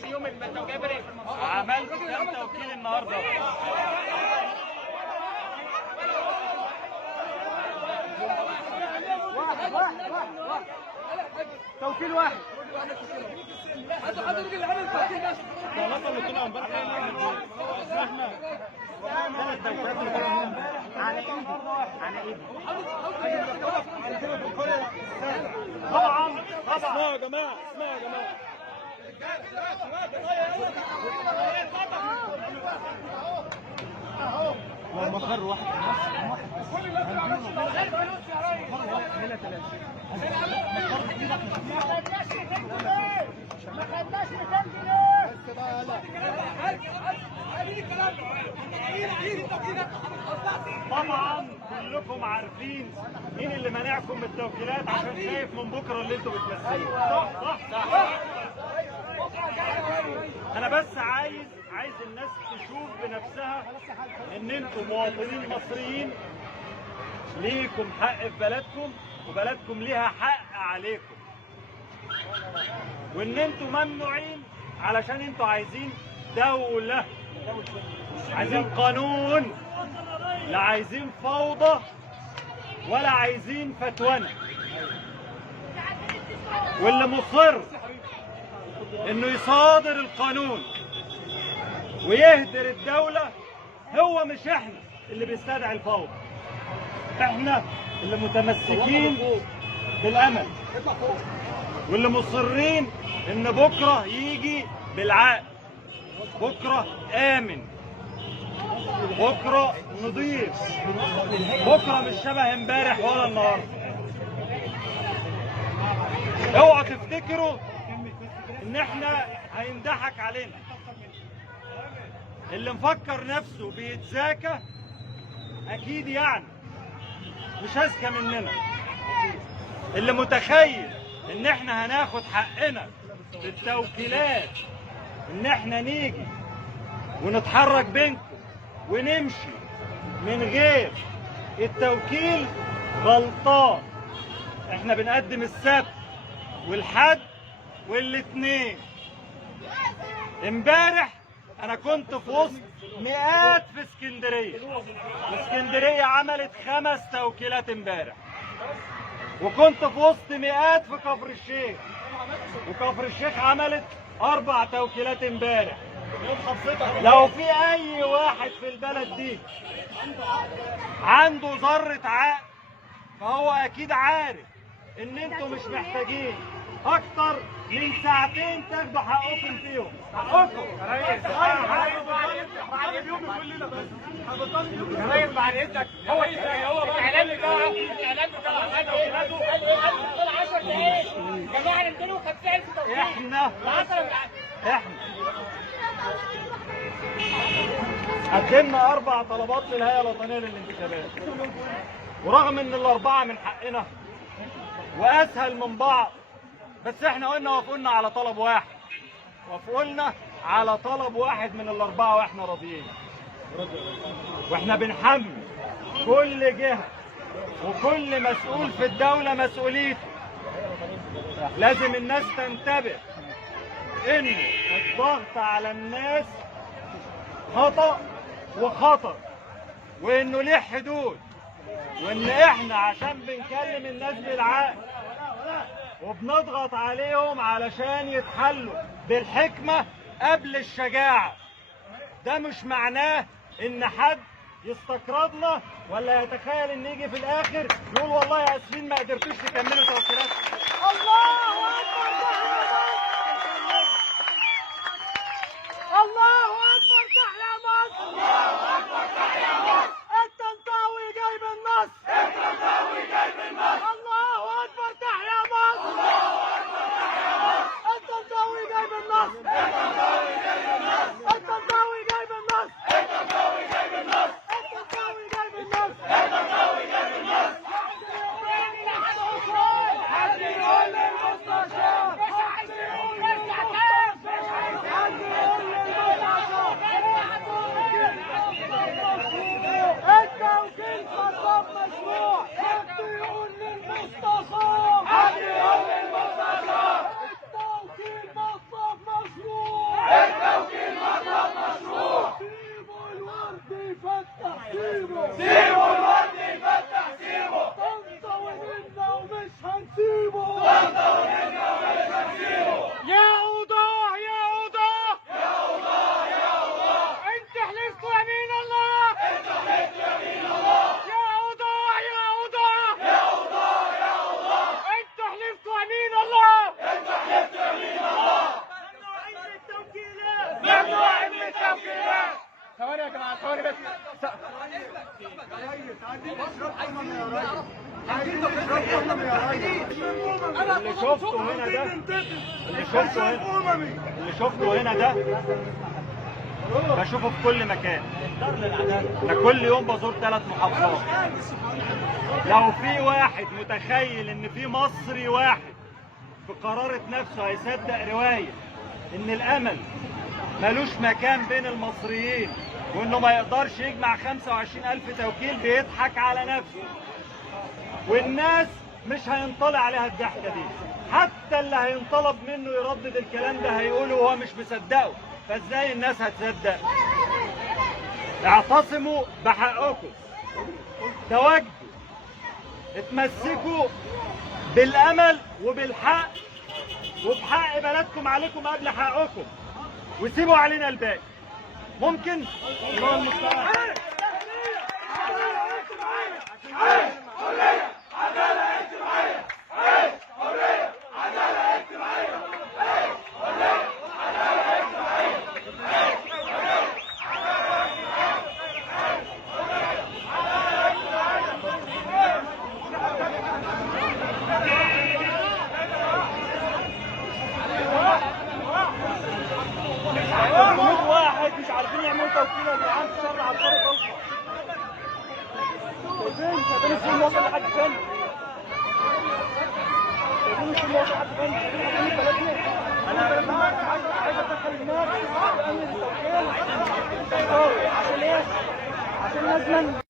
عملتش يوم التوكيل في المنصورة؟ عملت كام توكيل النهارده؟ واحد توكيل واحد. هذا حضرتك اللي عمل التوكيل ده. الخلاصه اللي طلعوا امبارح احنا ثلاث توكيلات اللي طلعوا امبارح على ايدي طبعا. اسمعوا يا جماعه، اسمعوا يا جماعه. لو مخر واحد ما خدناش 200 جنيه بس بقى. لا طبعا كلكم عارفين مين اللي منعكم من التوكيلات عشان خايف من بكره اللي انتوا بتمثلوا. صح. انا بس عايز الناس تشوف بنفسها ان انتم مواطنين مصريين ليكم حق في بلدكم وبلدكم ليها حق عليكم، وان انتم ممنوعين علشان انتم عايزين دولة، عايزين قانون، لا عايزين فوضى ولا عايزين فتوانة. واللي مصر انه يصادر القانون ويهدر الدولة هو مش احنا اللي بيستدعي الفوضى، احنا اللي متمسكين بالامل واللي مصرين ان بكرة يجي بالعقل، بكرة امن، بكرة نضيف، بكرة مش شبه امبارح ولا النهارده. اوعوا تفتكروا ان احنا هينضحك علينا. اللي مفكر نفسه بيتذاكى اكيد يعني مش اذكى مننا. اللي متخيل ان احنا هناخد حقنا بالتوكيلات، ان احنا نيجي ونتحرك بينكم ونمشي من غير التوكيل، غلطان. احنا بنقدم السبت والحد والاثنين. امبارح انا كنت في وسط مئات في اسكندريه عملت 5 توكيلات امبارح، وكنت في وسط مئات في كفر الشيخ، وكفر الشيخ عملت 4 توكيلات امبارح. لو في اي واحد في البلد دي عنده ذرة عقل فهو اكيد عارف ان انتوا مش محتاجين اكتر من ساعتين تاخدوا حقكم فيهم. حقكم يا ريس بعد اذنك. هو الاعلان بتاعه 10 دقايق يا جماعه. 250,000 توكيل. احنا قدمنا 4 طلبات للهيئة الوطنية للانتخابات، ورغم ان ال4 من حقنا واسهل من بعض، بس احنا قلنا وافقنا على طلب واحد، وافقنا على طلب واحد من ال4 واحنا راضيين. واحنا بنحمل كل جهة وكل مسؤول في الدولة مسؤوليته. لازم الناس تنتبه ان الضغط على الناس خطأ وخطر، وانه ليه حدود، وان احنا عشان بنكلم الناس بالعقل وبنضغط عليهم علشان يتحلوا بالحكمة قبل الشجاعة. ده مش معناه ان حد يستقرضنا ولا يتخيل ان يجي في الاخر يقول والله يا اسفين ما قدرتوش تكملوا توكيلات. الله اكبر تحيا مصر. الله اكبر تحيا مصر. الله اكبر تحيا مصر. الطنطاوي جايب النصر. الطنطاوي جايب النصر. الله اكبر تحيا مصر. الله اكبر تحيا مصر. الطنطاوي جايب النصر. الطنطاوي جايب النصر. الطنطاوي جايب النصر. الطنطاوي جايب النصر. الطنطاوي جايب النصر. الطنطاوي جايب النصر. حد يقول للمستشار. مش عايزين نستعجل. مش عايزين حد يقول للمستشار. التوكيل خطاب مشروع. حد يقول للمستشار. حد يقول للمستشار. التوكيل خطاب مشروع. اللي شفته هنا ده اللي شفته هنا ده بشوفه في كل مكان. انا كل يوم بزور 3 محافظات. لو في واحد متخيل ان في مصري واحد بقرارة نفسه هيصدق رواية ان الامل ملوش مكان بين المصريين وانه ما يقدرش يجمع 25,000 توكيل، بيضحك على نفسه. والناس مش هينطلع عليها الضحكة دي، حتى اللي هينطلب منه يردد الكلام ده هيقوله وهو مش مصدقه. فازاي الناس هتصدق؟ اعتصموا بحقكم، تواجدوا، اتمسكوا بالامل وبالحق وبحق بلدكم عليكم قبل حقكم، وسيبوا علينا الباقي. ممكن؟ الله المستعان. واحد مش عارفين يعملوا توكيل يا جدعان في شر عبقري طلقه. شايفين السلم واصل لحد فين؟ شايفين السلم واصل لحد فين؟ شايفين بلدنا؟ انا عايز ادخل الناس في امن التوكيل عشان ايه؟ عشان لازما